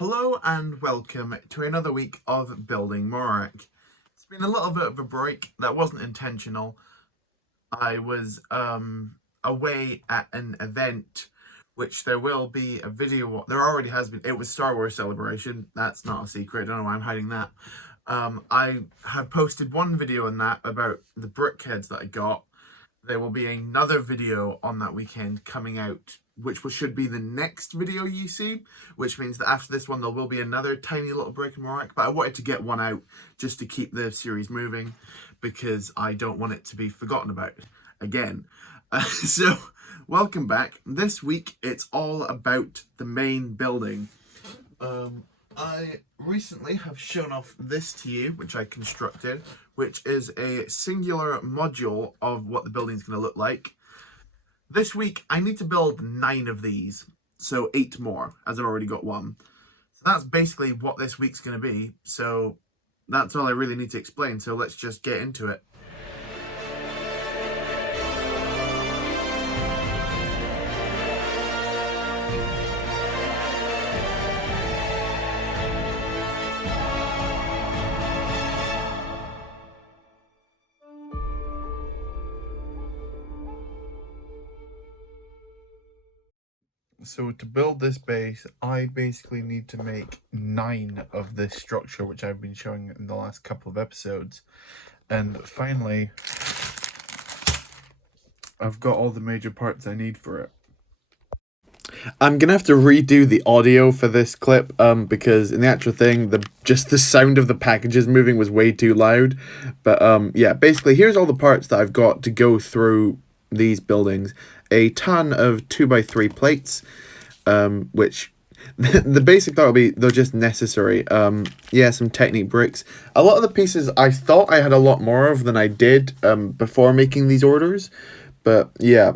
Hello and welcome to another week of Building Morak. It's been a little bit of a break that wasn't intentional. I was away at an event, which there will be a video. There already has been. It was Star Wars Celebration. That's not a secret. I don't know why I'm hiding that. I have posted one video on that about the brickheads that I got. There will be another video on that weekend coming out, which should be the next video you see, which means that after this one there will be another tiny little break in Morak, but I wanted to get one out just to keep the series moving because I don't want it to be forgotten about again. So welcome back. This week it's all about the main building. I recently have shown off this to you, which I constructed, which is a singular module of what the building's going to look like. This week, I need to build 9 of these, so 8 more, as I've already got 1. So that's basically what this week's going to be, so that's all I really need to explain, so let's just get into it. So to build this base, I basically need to make 9 of this structure, which I've been showing in the last couple of episodes. And finally, I've got all the major parts I need for it. I'm gonna have to redo the audio for this clip, because in the actual thing, just the sound of the packages moving was way too loud. But yeah, basically here's all the parts that I've got to go through these buildings. A ton of 2x3 plates, which the basic thought will be they're just necessary. Yeah, some Technique bricks. A lot of the pieces I thought I had a lot more of than I did before making these orders, but yeah,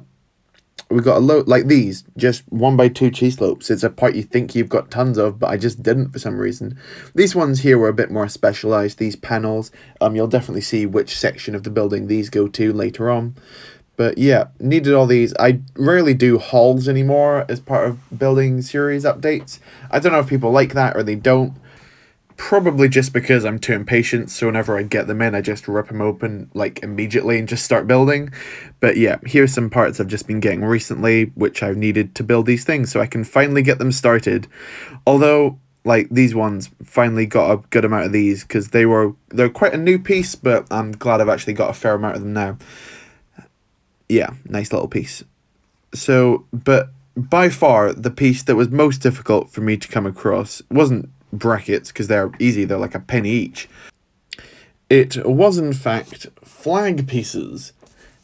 we got a load like these, just 1x2 cheese slopes. It's a part you think you've got tons of, but I just didn't for some reason. These ones here were a bit more specialized. These panels, you'll definitely see which section of the building these go to later on. But yeah, needed all these. I rarely do hauls anymore as part of building series updates. I don't know if people like that or they don't. Probably just because I'm too impatient, so whenever I get them in, I just rip them open, like, immediately and just start building. But yeah, here's some parts I've just been getting recently, which I've needed to build these things, so I can finally get them started. Although, like, these ones finally got a good amount of these, because they're quite a new piece, but I'm glad I've actually got a fair amount of them now. Yeah, nice little piece. So, but by far, the piece that was most difficult for me to come across wasn't brackets, because they're easy, they're like a penny each. It was, in fact, flag pieces,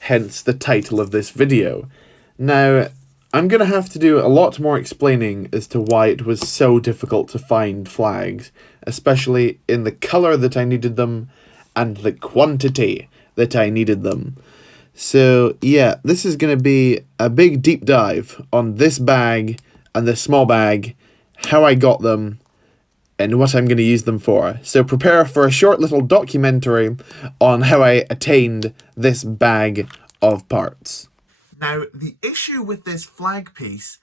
hence the title of this video. Now, I'm going to have to do a lot more explaining as to why it was so difficult to find flags, especially in the colour that I needed them, and the quantity that I needed them. So yeah, this is going to be a big deep dive on this bag and this small bag, how I got them, and what I'm going to use them for. So prepare for a short little documentary on how I attained this bag of parts. Now, the issue with this flag piece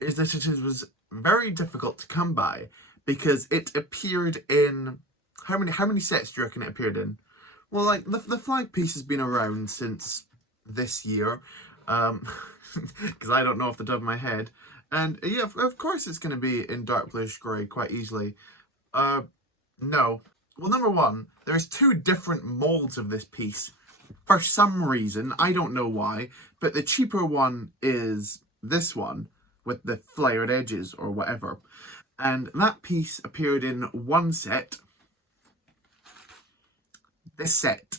is that it was very difficult to come by because it appeared in... How many sets do you reckon it appeared in? Well, like, the flag piece has been around since this year, because I don't know off the top of my head. And yeah, of course it's going to be in dark bluish grey quite easily. No. Well, number one, there's 2 different molds of this piece. For some reason, I don't know why, but the cheaper one is this one, with the flared edges or whatever. And that piece appeared in one set. This set.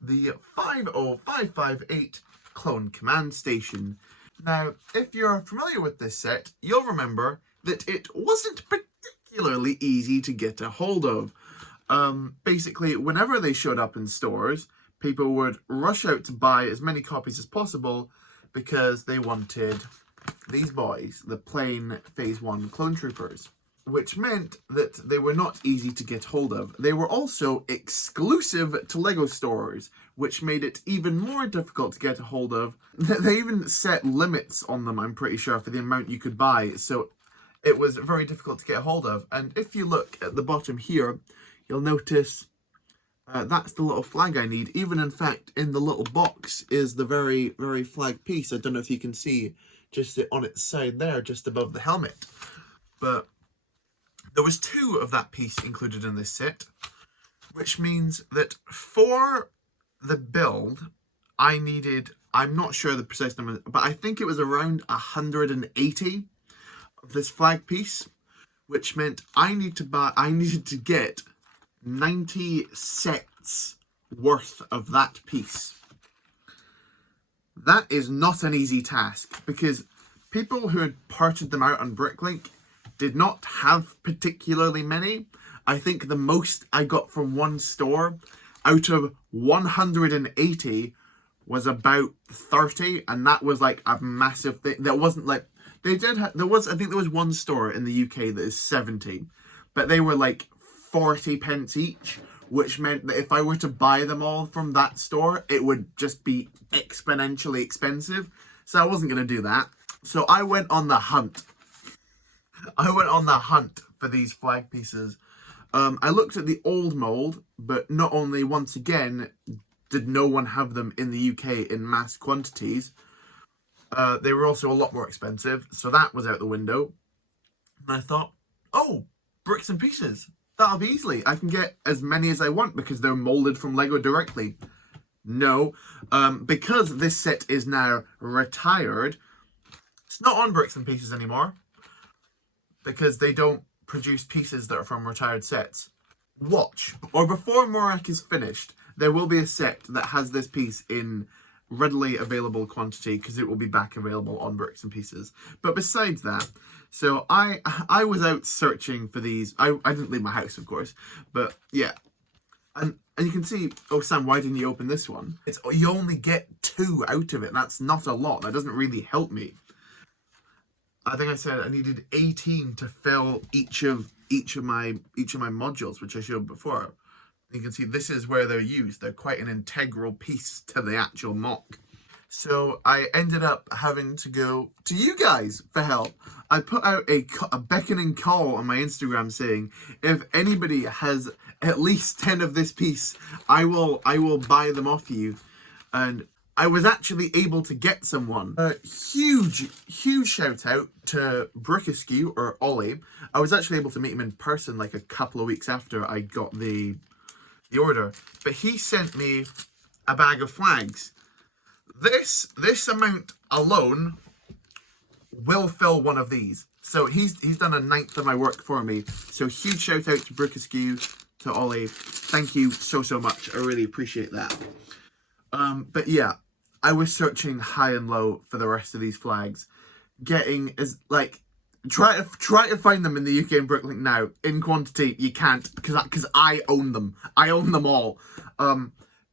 The 50558 Clone Command Station. Now, if you're familiar with this set, you'll remember that it wasn't particularly easy to get a hold of. Basically, whenever they showed up in stores, people would rush out to buy as many copies as possible because they wanted these boys, the plain Phase 1 Clone Troopers, which meant that they were not easy to get hold of. They were also exclusive to LEGO stores, which made it even more difficult to get a hold of. They even set limits on them, I'm pretty sure, for the amount you could buy. So it was very difficult to get a hold of. And if you look at the bottom here, you'll notice that's the little flag I need. Even in fact, in the little box is the very flag piece. I don't know if you can see just on its side there, just above the helmet. But there was 2 of that piece included in this set, which means that for the build, I needed, I'm not sure the precise number, but I think it was around 180 of this flag piece, which meant I needed to get 90 sets worth of that piece. That is not an easy task, because people who had parted them out on Bricklink did not have particularly many. I think the most I got from one store out of 180 was about 30, and that was like a massive thing. That wasn't like, they did have, there was, I think there was one store in the UK that is 70, but they were like 40 pence each, which meant that if I were to buy them all from that store, it would just be exponentially expensive. So I wasn't going to do that. So I went on the hunt. For these flag pieces. I looked at the old mold, but not only, once again, did no one have them in the UK in mass quantities, they were also a lot more expensive, so that was out the window. And I thought, oh, bricks and pieces. That'll be easily. I can get as many as I want because they're molded from Lego directly. No, because this set is now retired, it's not on bricks and pieces anymore, because they don't produce pieces that are from retired sets. Watch, or before Morak is finished, there will be a set that has this piece in readily available quantity, because it will be back available on bricks and pieces. But besides that, so I was out searching for these. I didn't leave my house, of course, but yeah. And you can see, oh Sam, why didn't you open this one? It's, you only get 2 out of it. That's not a lot. That doesn't really help me. I think I said I needed 18 to fill each of my modules, which I showed before. You can see this is where they're used. They're quite an integral piece to the actual mock. So I ended up having to go to you guys for help. I put out a beckoning call on my Instagram saying, if anybody has at least 10 of this piece, I will buy them off you. And I was actually able to get someone. A huge shout out to Brickaskew, or Ollie. I was actually able to meet him in person like a couple of weeks after I got the order. But he sent me a bag of flags. This amount alone will fill one of these. So he's done a 1/9 of my work for me. So huge shout out to Brickaskew, to Ollie. Thank you so much. I really appreciate that. But yeah, I was searching high and low for the rest of these flags, getting as like try to find them in the UK and Bricklink now in quantity. You can't, because I own them. I own them all.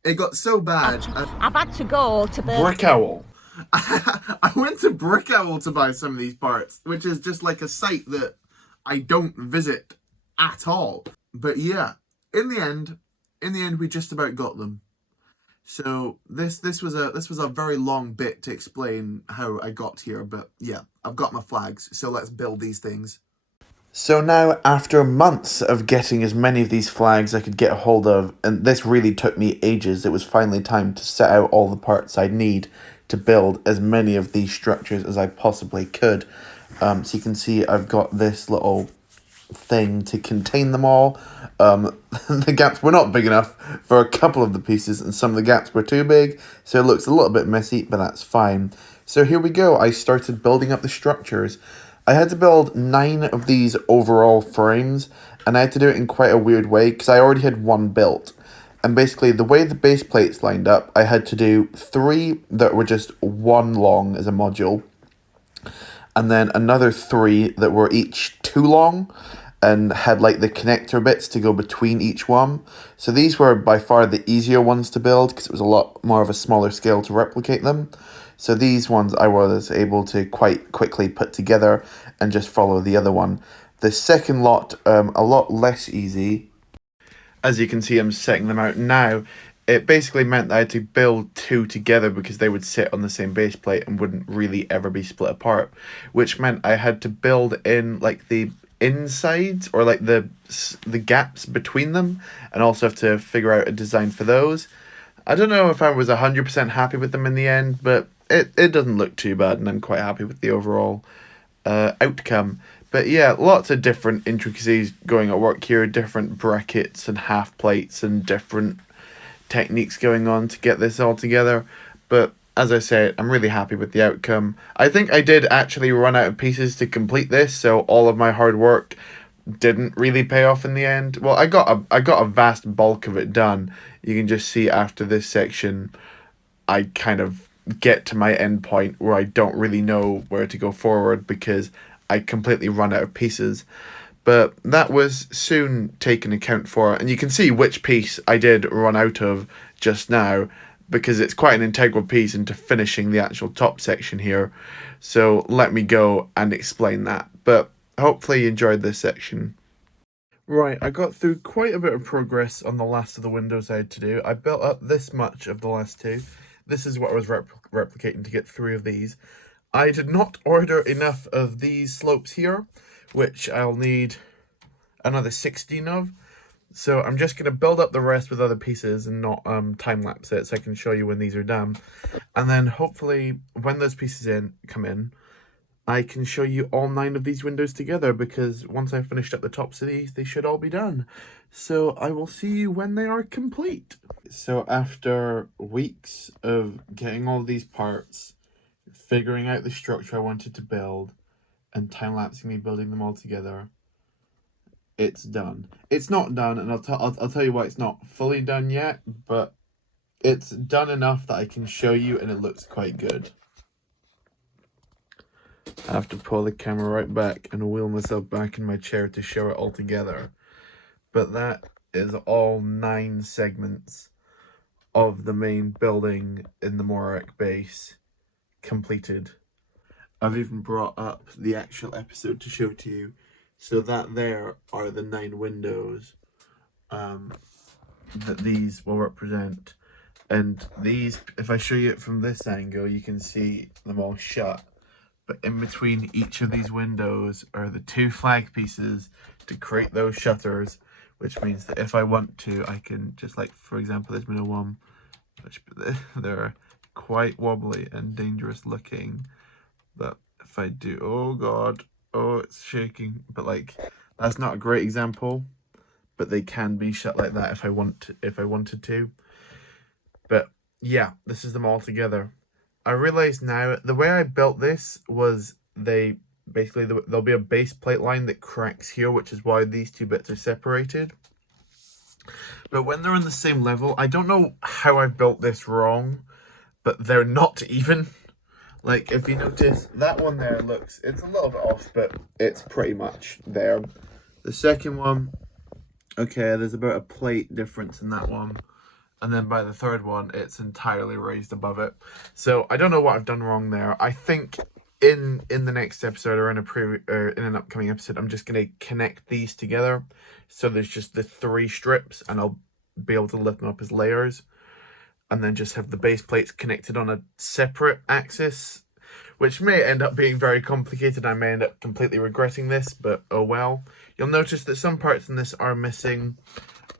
It got so bad. I've had to go to the Brick Owl. I went to Brick Owl to buy some of these parts, which is just like a site that I don't visit at all. But yeah, in the end, we just about got them. So this was a very long bit to explain how I got here, but yeah, I've got my flags, so let's build these things. So now, after months of getting as many of these flags I could get a hold of, and this really took me ages, it was finally time to set out all the parts I'd need to build as many of these structures as I possibly could. So you can see I've got this little thing to contain them all. The gaps were not big enough for a couple of the pieces, and some of the gaps were too big, so it looks a little bit messy, but that's fine. So here we go. I started building up the structures. I had to build 9 of these overall frames, and I had to do it in quite a weird way because I already had one built. And basically, the way the base plates lined up, I had to do 3 that were just 1 long as a module, and then another 3 that were each 2 long, and had like the connector bits to go between each one. So these were by far the easier ones to build because it was a lot more of a smaller scale to replicate them. So these ones I was able to quite quickly put together and just follow the other one. The second lot, a lot less easy. As you can see, I'm setting them out now. it basically meant that I had to build two together because they would sit on the same base plate and wouldn't really ever be split apart, which meant I had to build in like the insides or like the gaps between them, and also have to figure out a design for those. I don't know if I was 100% happy with them in the end, but it doesn't look too bad, and I'm quite happy with the overall outcome. But yeah, lots of different intricacies going at work here, different brackets and half plates and different techniques going on to get this all together. But as I said, I'm really happy with the outcome. I think I did actually run out of pieces to complete this, so all of my hard work didn't really pay off in the end. Well, I got a vast bulk of it done. You can just see after this section, I kind of get to my end point where I don't really know where to go forward because I completely run out of pieces. But that was soon taken account for, and you can see which piece I did run out of just now, because it's quite an integral piece into finishing the actual top section here. So let me go and explain that. But hopefully you enjoyed this section. Right, I got through quite a bit of progress on the last of the windows I had to do. I built up this much of the last two. This is what I was replicating to get 3 of these. I did not order enough of these slopes here, which I'll need another 16 of. So I'm just going to build up the rest with other pieces and not time-lapse it, so I can show you when these are done. And then hopefully when those pieces come in, I can show you all 9 of these windows together, because once I've finished up the tops of these, they should all be done. So I will see you when they are complete. So after weeks of getting all these parts, figuring out the structure I wanted to build, and time-lapsing me building them all together, it's done. It's not done, and I'll tell you why it's not fully done yet, but it's done enough that I can show you, and it looks quite good. I have to pull the camera right back and wheel myself back in my chair to show it all together. But that is all 9 segments of the main building in the Morak base completed. I've even brought up the actual episode to show to you. So that there are the 9 windows that these will represent. And these, if I show you it from this angle, you can see them all shut. But in between each of these windows are the 2 flag pieces to create those shutters, which means that if I want to, I can just, like, for example, this window 1, which they're quite wobbly and dangerous looking. But if I do, oh god, oh, it's shaking. But like, that's not a great example, but they can be shut like that if I wanted to. But yeah, this is them all together. I realize now the way I built this was there'll be a base plate line that cracks here, which is why these 2 bits are separated. But when they're on the same level, I don't know how I built this wrong, but they're not even. Like, if you notice, that one there it's a little bit off, but it's pretty much there. The second one, okay, there's about a plate difference in that one. And then by the third one, it's entirely raised above it. So I don't know what I've done wrong there. I think in the next episode, or in an upcoming episode, I'm just going to connect these together. So there's just the 3 strips, and I'll be able to lift them up as layers. And then just have the base plates connected on a separate axis, which may end up being very complicated. I may end up completely regretting this, but oh well. You'll notice that some parts in this are missing.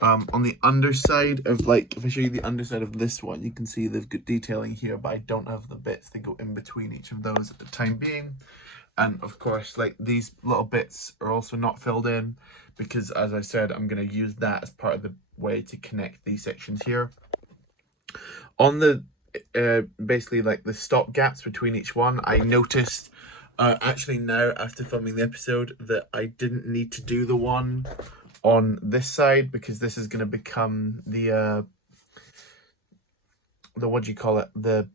On the underside of, like, if I show you the underside of this one, you can see they've got detailing here, but I don't have the bits that go in between each of those at the time being. And of course, like, these little bits are also not filled in, because as I said, I'm going to use that as part of the way to connect these sections here. On the basically, like, the stop gaps between each one, I noticed actually now after filming the episode that I didn't need to do the one on this side, because this is going to become the what do you call it, the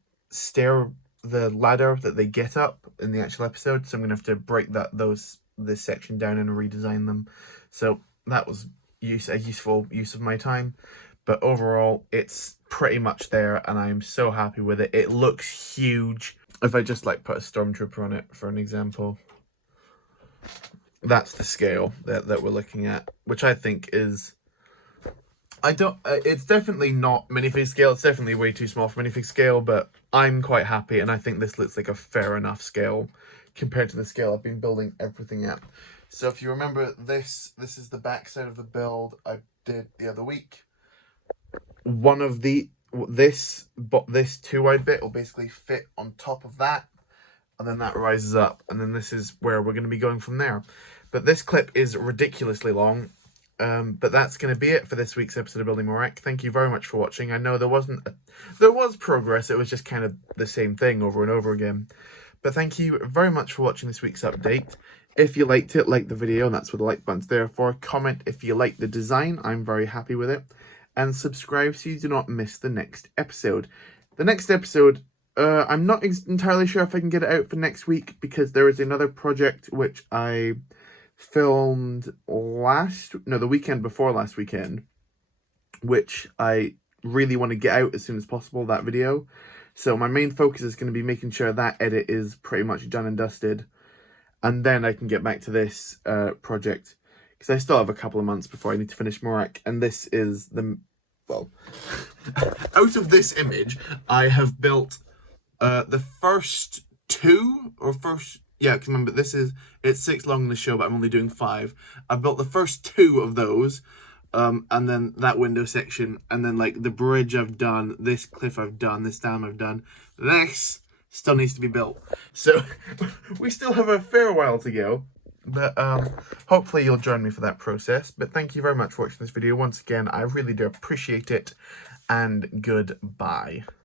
ladder that they get up in the actual episode. So I'm going to have to break this section down and redesign them. So that was a useful use of my time. But overall, it's pretty much there, and I'm so happy with it. It looks huge. If I just, like, put a stormtrooper on it, for an example, that's the scale that we're looking at, which I think is I don't. It's definitely not minifig scale. It's definitely way too small for minifig scale. But I'm quite happy, and I think this looks like a fair enough scale compared to the scale I've been building everything at. So if you remember this is the back side of the build I did the other week. One of this 2-wide bit will basically fit on top of that, and then that rises up, and then this is where we're going to be going from there. But this clip is ridiculously long. But that's going to be it for this week's episode of Building Morak. Thank you very much for watching. I know there was progress. It was just kind of the same thing over and over again. But thank you very much for watching this week's update. If you liked it, like the video, and that's what the like button's there for. Comment if you like the design. I'm very happy with it. And subscribe so you do not miss the next episode. The next episode, I'm not entirely sure if I can get it out for next week, because there is another project which I filmed the weekend before last weekend, which I really want to get out as soon as possible, that video. So my main focus is going to be making sure that edit is pretty much done and dusted, and then I can get back to this project, because I still have a couple of months before I need to finish Morak. And this is out of this image I have built the first two, yeah, because remember, it's 6 long in the show, but I'm only doing 5. I've built the first 2 of those, and then that window section, and then like the bridge I've done, this cliff I've done, this dam I've done. This still needs to be built. So we still have a fair while to go, but hopefully you'll join me for that process. But thank you very much for watching this video. Once again, I really do appreciate it, and goodbye.